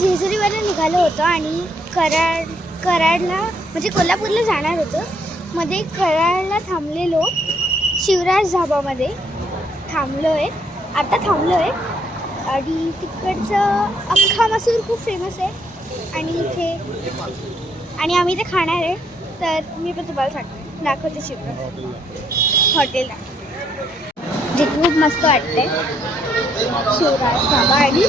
जेजुरीवरून निघालो होतो आणि कराडला म्हणजे कोल्हापूरला जाणार होतो. मध्ये कराडला थांबलेलो, शिवराज धाबामध्ये आता थांबलो आहे. आणि तिकडचं अख्खा मसूर खूप फेमस आहे आणि आम्ही ते खाणार आहे. तर मी पण तुम्हाला दाखवते शिवराज हॉटेलला, जे खूप मस्त वाटतंय. शिवराज धाबा आणि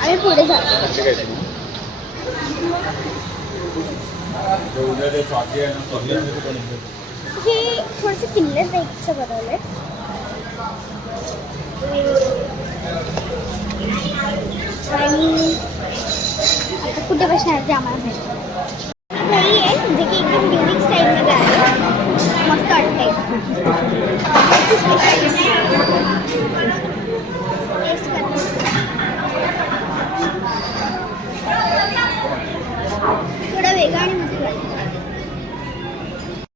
आम्ही पुढे जातो. हे थोडंसं किल्ले टाईपचं बनवलंय आणि आता कुठे बसणार ते आम्हाला माहिती नाही आहे. जे की एकदम युनिक स्टाईलमध्ये आहे, मस्त वाटतंय. टेस्ट करतो. थोडा वेगळा आणि मस्त वाटतं.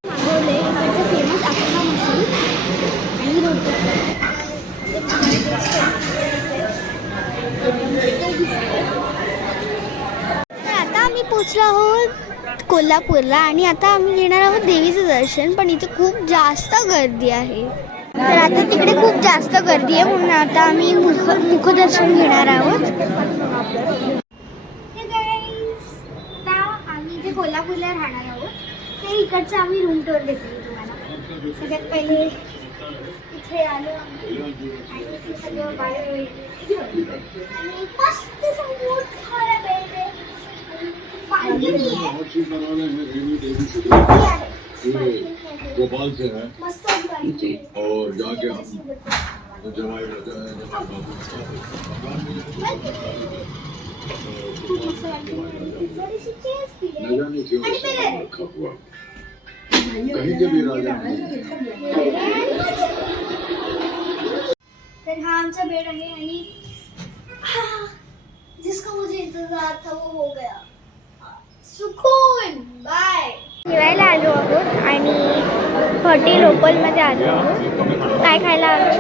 मागवलं इकडचं फेमस अख्खा मसूर आणि रोटी. आता आम्ही पोचलो आहोत कोल्हापूरला आणि आता आम्ही घेणार आहोत देवीचं दर्शन. पण इथे खूप जास्त गर्दी आहे. तर आता तिकडे खूप जास्त गर्दी आहे म्हणून आता आम्ही मुखदर्शन घेणार आहोत. आम्ही जे कोल्हापूरला राहणार आहोत ते इकडचं आम्ही रूम टूर देतो तुम्हाला. सगळ्यात पहिले इथे आलो आणि इथे सगळं बाहेर आणि मस्त समोर खायला मिळते. भोपाल से है और जाके जमाई रखा हुआ कहीं के भी राजा. तर हा आमचा बेड आहे आणि जिसका मुझे इंतजार था वो हो गया. सुकून. बाय. जेवायला आलो आहोत आणि हॉटेल ओपलमध्ये आलो आहोत. काय खायला आलो?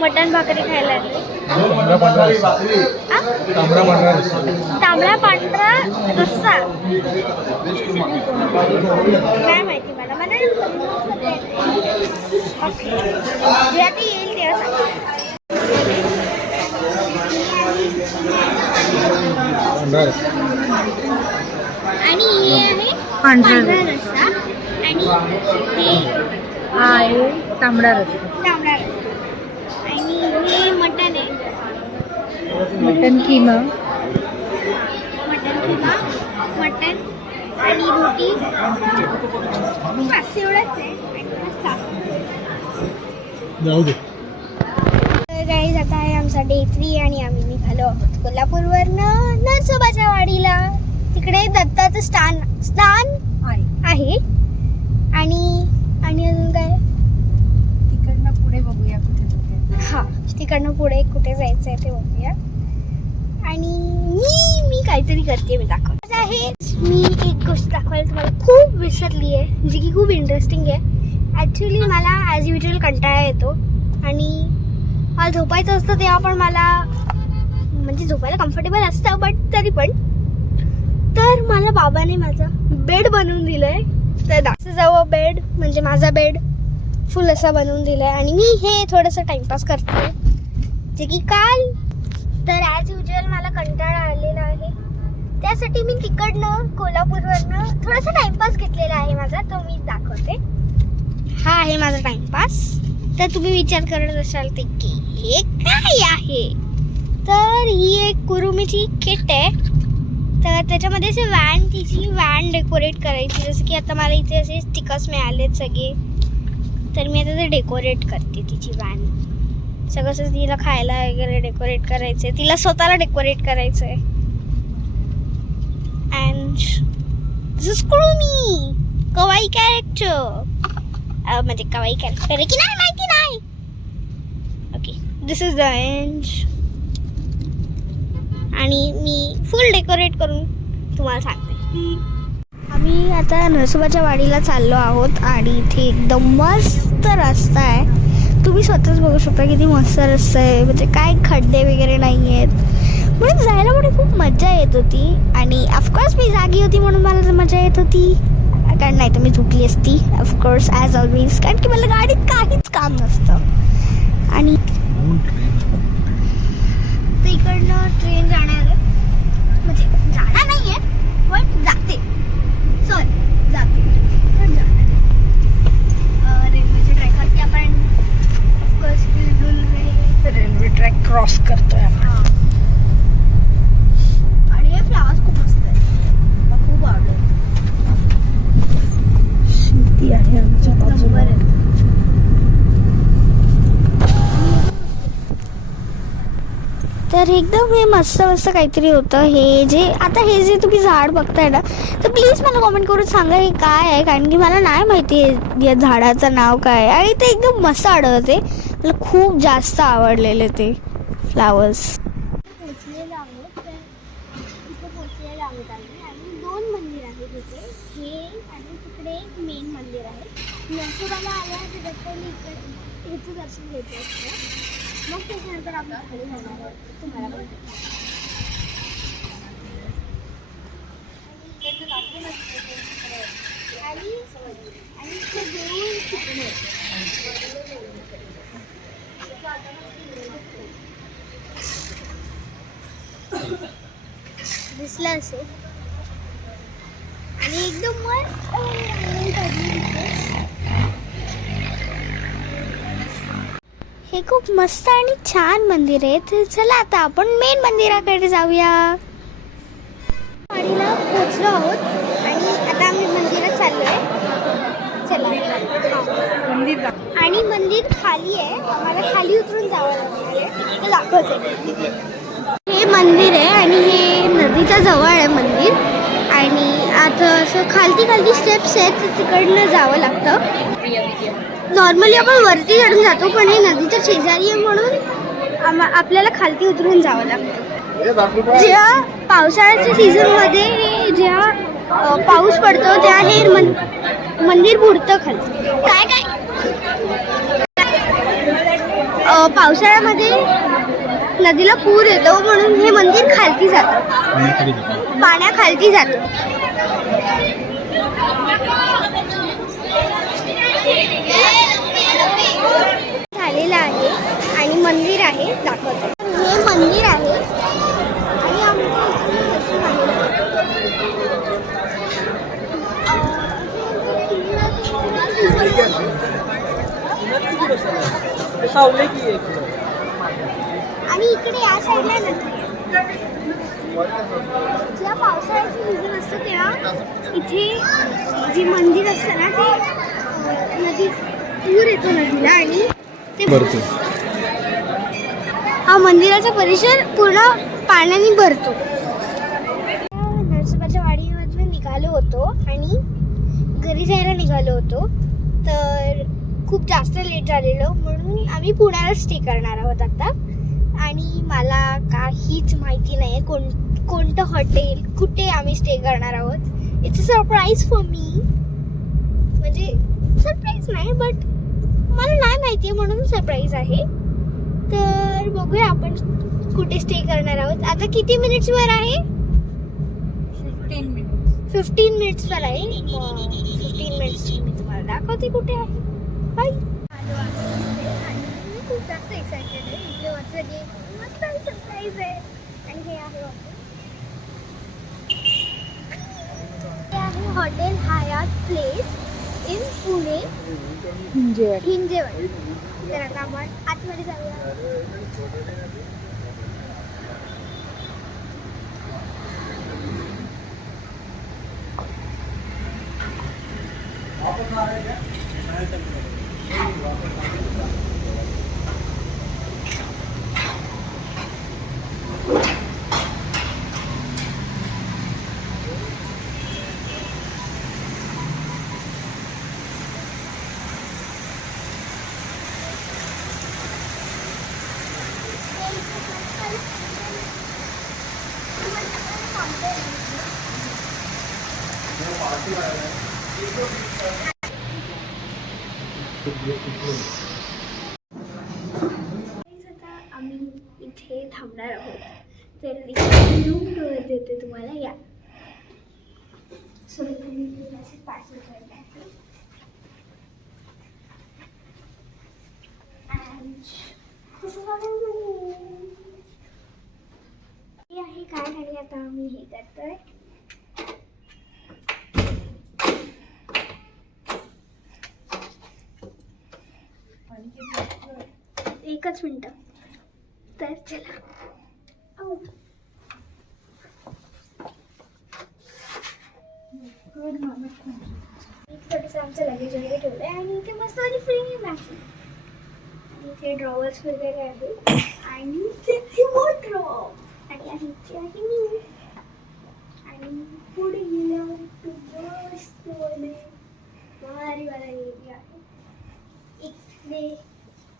मटन भाकरी खायला आलो. तांबडा पांढरा रस्सा. काय माहिती मला जे आता येईल तेव्हा. आणि हे आहे पांढरा रस्सा आणि हे आहे तांबडा रस्सा आणि हे मटन आहे. मटन किमा मटन आणि रोटी. बस एवढंच आहे. गाईज आता आहे आमचा डे 3 आणि आम्ही निघालो आहोत कोल्हापूरवरनं नरसोबाच्या वाडीला. तिकडे दत्ताचं स्थान आहे आणि अजून काय तिकडनं पुढे बघूया कुठे. हा, तिकडनं पुढे कुठे जायचं आहे ते बघूया. आणि मी काहीतरी करते, मी दाखवते आहे. मी एक गोष्ट दाखवायला तुम्हाला खूप विसरली आहे, जी की खूप इंटरेस्टिंग आहे. ॲक्च्युली मला ॲज युजल कंटाळा येतो आणि मला झोपायचं असतं तेव्हा पण मला म्हणजे झोपायला कम्फर्टेबल असतं, बट तरी पण. तर मला बाबाने माझं बेड बनवून दिलं आहे. तर जवळ बेड म्हणजे माझा बेड फुल असा बनवून दिला आहे आणि मी हे थोडंसं टाइमपास करते, जे की काल. तर ॲज युजल मला कंटाळा आलेला आहे, त्यासाठी मी तिकडनं कोल्हापूरवरनं थोडासा टाइमपास घेतलेला आहे माझा. तो मी दाखवते. हा आहे माझा टाइमपास. तर तुम्ही विचार करत असाल ते की हे काय आहे, तर ही एक कुरुमीची किट आहे. तर त्याच्यामध्ये असे तिची वॅन डेकोरेट करायची. जसं की आता मला इथे असे स्टिकर्स मिळालेत सगळे, तर मी आता ते डेकोरेट करते तिची वॅन. सगळं असं तिला खायला वगैरे डेकोरेट करायचं आहे, तिला स्वतःला डेकोरेट करायचं आहे. अँड दिस इज कुरुमी, कवाई कॅरेक्टर. म्हणजे कवाई कॅरेक्टर आहे की नाही माहिती नाही. Okay, this is the end. आणि मी फुल डेकोरेट करून तुम्हाला सांगते. आम्ही आता नरसोबाच्या वाडीला चाललो आहोत आणि इथे एकदम मस्त रस्ता आहे. तुम्ही स्वतःच बघू शकता किती मस्त रस्ता आहे, म्हणजे काय खड्डे वगैरे नाही आहेत, म्हणून जायला मला खूप मजा येत होती. आणि ऑफकोर्स मी जागी होती म्हणून मला मजा येत होती, कारण नाही तर मी झोपली असती ऑफकोर्स ॲज ऑलवेज, कारण की मला गाडीत काहीच काम नसतं. आणि तर इकडनं ट्रेन जाणार आहे, म्हणजे जाणार नाही आहे पण जाते, सॉरी जाते पण जाणार. रेल्वेच्या ट्रॅकवरती आपण ऑफकोर्स रेल्वे ट्रॅक क्रॉस करतोय आपण. आणि हे फ्लावर्स खूप मस्त आहे, मला खूप आवडलं. शेती आहे आमच्या बाजूला. तर एकदम हे मस्त मस्त काहीतरी होतं. हे जे तुम्ही झाड बघताय ना, तर प्लीज मला कॉमेंट करून सांगा हे काय आहे, कारण की मला नाही माहिती आहे या झाडाचं नाव काय आहे. आणि ते एकदम मस्त आढळते, मला खूप जास्त आवडलेले ते फ्लावर्स. पोचलेलो आहोत, तर इथे पोचलेलो आहोत आम्ही. आणि 2 मंदिर आहेत इथे, हे आणि तिकडे एक मेन मंदिर आहे. नरसोबाला आल्यानंतर दत्ताने ह्याचं दर्शन घ्यायचं असतं, मग त्याच्यानंतर आपण खाली जाणार आहोत. तुम्हाला पण आणि ते देऊळ तिकडे दिसलं असेल. आणि एकदम मस्त हे खूप मस्त आणि छान मंदिर आहे. तर चला आता आपण मेन मंदिराकडे जाऊया. वाडीला पोहोचलो आहोत आणि आता आम्ही मंदिरात चाललोय. चला मंदिर आणि मंदिर खाली आहे, आम्हाला खाली उतरून जावं लागणार आहे, ते दाखवते. हे मंदिर आहे आणि हे नदीच्या जवळ आहे मंदिर. आणि आता असं खालती स्टेप्स आहेत, तर तिकडनं जावं लागतं. नॉर्मली आपण वरती चढून जातो, पण हे नदीच्या शेजारी आहे म्हणून आपल्याला खालती उतरून जावं लागतं. जेव्हा पावसाळ्याच्या सीझनमध्ये जेव्हा पाऊस पडतो तेव्हा हे मंदिर बुडतं खाली. काय पावसाळ्यामध्ये नदीला पूर येतो म्हणून हे मंदिर खालती जातं, पाण्याखालती जातं. झालेलं आहे आणि मंदिर आहे, दाखवतो. हे मंदिर आहे आणि आणि इकडे या साईडला नदी. जेव्हा पावसाळ्याचं सीझन असतं तेव्हा इथे जे मंदिर असतं ना, ते नदी पूर येतो नदीला आणि ते भरतो. हा मंदिराचा परिसर पूर्ण पाण्याने भरतो. नरसोबाच्या वाडीमधून निघालो होतो आणि घरी जायला निघालो होतो, तर खूप जास्त लेट झालेलो म्हणून आम्ही पुण्याला स्टे करणार आहोत आता. आणि मला काहीच माहिती नाही आहे कोणतं हॉटेल, कुठे आम्ही स्टे करणार आहोत. It's a surprise for me, म्हणजे सरप्राईज नाही बट मला नाही माहिती आहे म्हणून सरप्राईज आहे. तर बघूया आपण कुठे स्टे करणार आहोत. आता किती मिनिट्सवर आहे? 15 मिनिट्सवर आहे. 15 मिनिट्स मी तुम्हाला दाखवते कुठे आहे. बाय. मी खूप जास्त एक्सायटेड आहे. इथे माझं मस्त सरप्राईज आहे. आणि हे आहे hotel Hyatt place in Pune Hinjewadi. तर आता आपण आतमध्ये जाऊया. इथे थांबणार आहोत. तर रूम टूर देते तुम्हाला. या सो तुम्ही असे पार्सल करायला आहे. हे आहे काय आणि आता आम्ही हे करतोय. एकच मिनिट. तर चला. औ. थोडंसं आमचं लगेज वगैरे ठेवलं आहे आणि इथे मस्त माझी फ्रेम आहे. आणि इथे ड्रॉवर्स वगैरे आहे आणि इथे वॉर्डरोब आणि इथे आहे मी. आणि पुढे गेल्यावर मस्त भारीवाला एरिया आहे. इकडे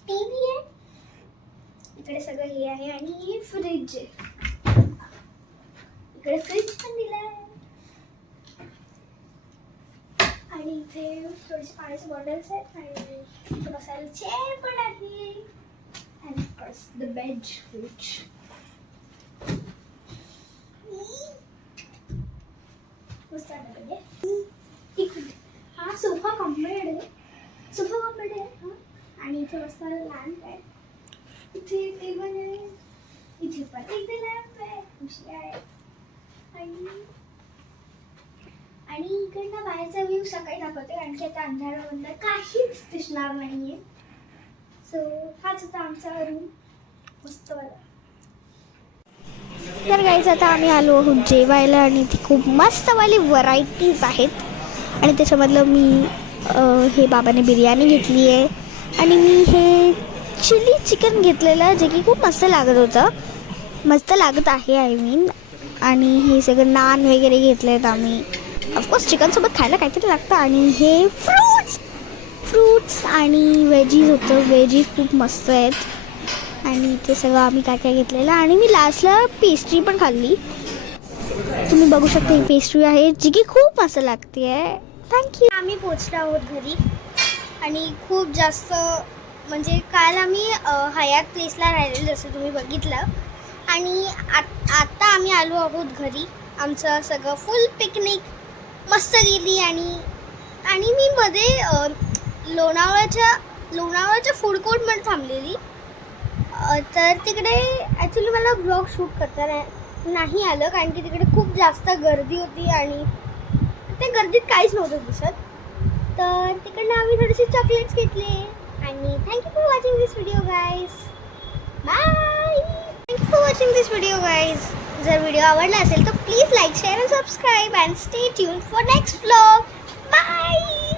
टीव्ही आहे, इकडे सगळं हे आहे आणि हे फ्रीज आहे. इकडे फ्रीज पण दिला आहे आणि इथे थोडेसे पाण्याचे बॉटल्स आहेत आणि इथे बसायला चेअर पण आहे. आणि ऑफकोर्स द बेड विच मस्त आहे. हा सोफा कम्प्लीट आहे. सोफा कम्प्लीट आहे. हा आणि इथे बसताना लॅम्प आहे. इथे टेबल आहे. इथे पण एक लॅम्प आहे. खुशी आहे. आणि इकडनं बाहेरचा व्ह्यू सकाळी दाखवते कारण की आता अंधारामधलं काहीच दिसणार नाहीये. सो हाच होता आमचा रूम मस्तवाला. तर गाईज आता आम्ही आलो आहोत जेवायला आणि इथे खूप मस्तवाली व्हरायटीज आहेत. आणि त्याच्यामधलं मी हे बाबाने बिर्याणी घेतली आहे आणि मी हे चिली चिकन घेतलेलं जे की खूप मस्त लागत होतं. मस्त लागत आहे आय मीन. आणि हे सगळं नान वगैरे घेतले आहेत आम्ही. ऑफकोर्स चिकनसोबत खायला काहीतरी लागतं. आणि हे फ्रूट्स आणि वेजीज होतं. वेजीज खूप मस्त आहेत. आणि इथे सगळं आम्ही काय काय घेतलेलं. आणि मी लास्टला पेस्ट्री पण खाल्ली. तुम्ही बघू शकता ही पेस्ट्री आहे जी की खूप मस्त लागते आहे. थँक्यू. आम्ही पोचलो आहोत घरी आणि खूप जास्त म्हणजे काल आम्ही हयात प्लेसला राहिलेलो जसं तुम्ही बघितलं. आणि आत्ता आम्ही आलो आहोत घरी. आमचं सगळं फुल पिकनिक मस्त गेली. आणि मी मध्ये लोणावळ्याच्या फूड कोर्टमध्ये थांबलेली. तर तिकडे ॲक्च्युली मला ब्लॉग शूट करता नाही आलं कारण की तिकडे खूप जास्त गर्दी होती आणि त्या गर्दीत काहीच नव्हतं दिसत. तर तिकडनं आम्ही थोडेसे चॉकलेट्स घेतले. आणि thank you for watching this video guys. Bye. Thank you for watching this video guys. जर व्हिडिओ आवडला असेल तर please like share and subscribe and stay tuned for next vlog. Bye.